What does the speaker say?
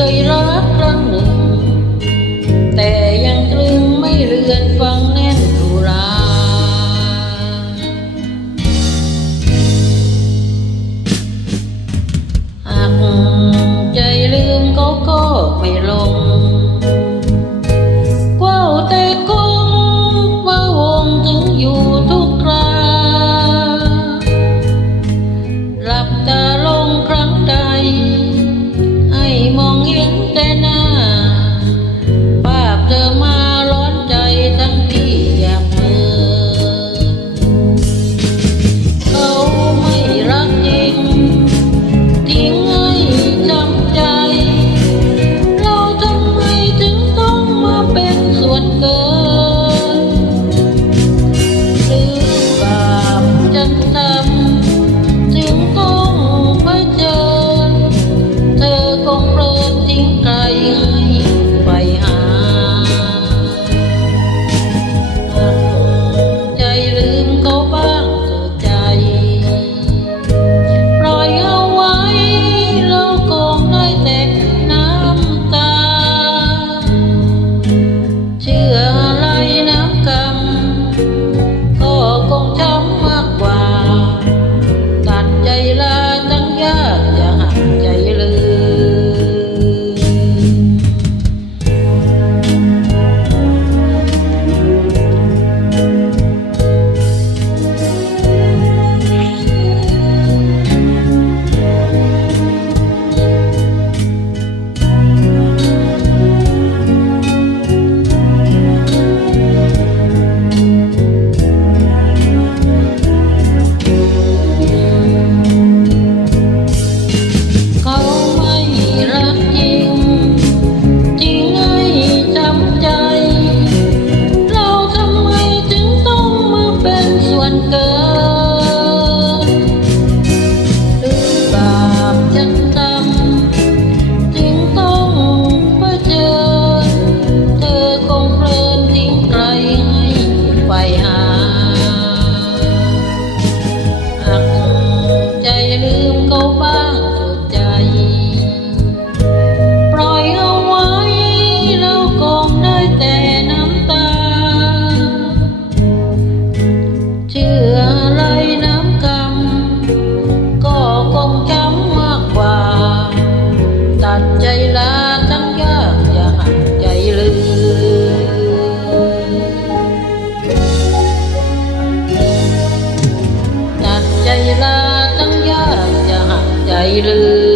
เคยรักครั้งหนึ่งแต่ยังตรึงไม่เรือนฟังแน่นตุราหากใจลืมเขาก็ไม่ลงว้าวแต่คงว่าวงถึงอยู่ทุกคราหลับตาลงครั้งใดให้มองเห็นแต่หน้าภาพเธอมาร้อนใจทั้งที่อยากเมื่อเขาไม่รักจริงทิ้งให้จำใจเราทำไมถึงต้องมาเป็นส่วนเกินหรือบาปฉันทำถึงต้องเผชิญเธอคงเพลินทิ้งใครให้ไปหาใจลืมเขาบ้างเถิดใจปล่อยเอาไว้เราคงได้แต่น้ำตาเชื่ออะไรน้ำกรรมก็คงช้ำมากกว่าตัดใจลาตั้งยากจะหักใจลืมเขาไม่รักจริงทิ้งให้จำใจเราทำไมถึงต้องมาเป็นส่วนเกินหรือบาปฉันทำจึงต้องเผชิญเธอคงเพลินทิ้งใครให้ไปหาหากใจลืมเขาบ้างเถิดใจปล่อยเอาไว้เราคงได้แต่น้ำตาเชื่ออะไรน้ำกรรมก็คงช้ำมากกว่าตัดใจลาทั้งยากอย่าหักใจลืมตัดใจลาทั้งยากอย่าหักใจลืม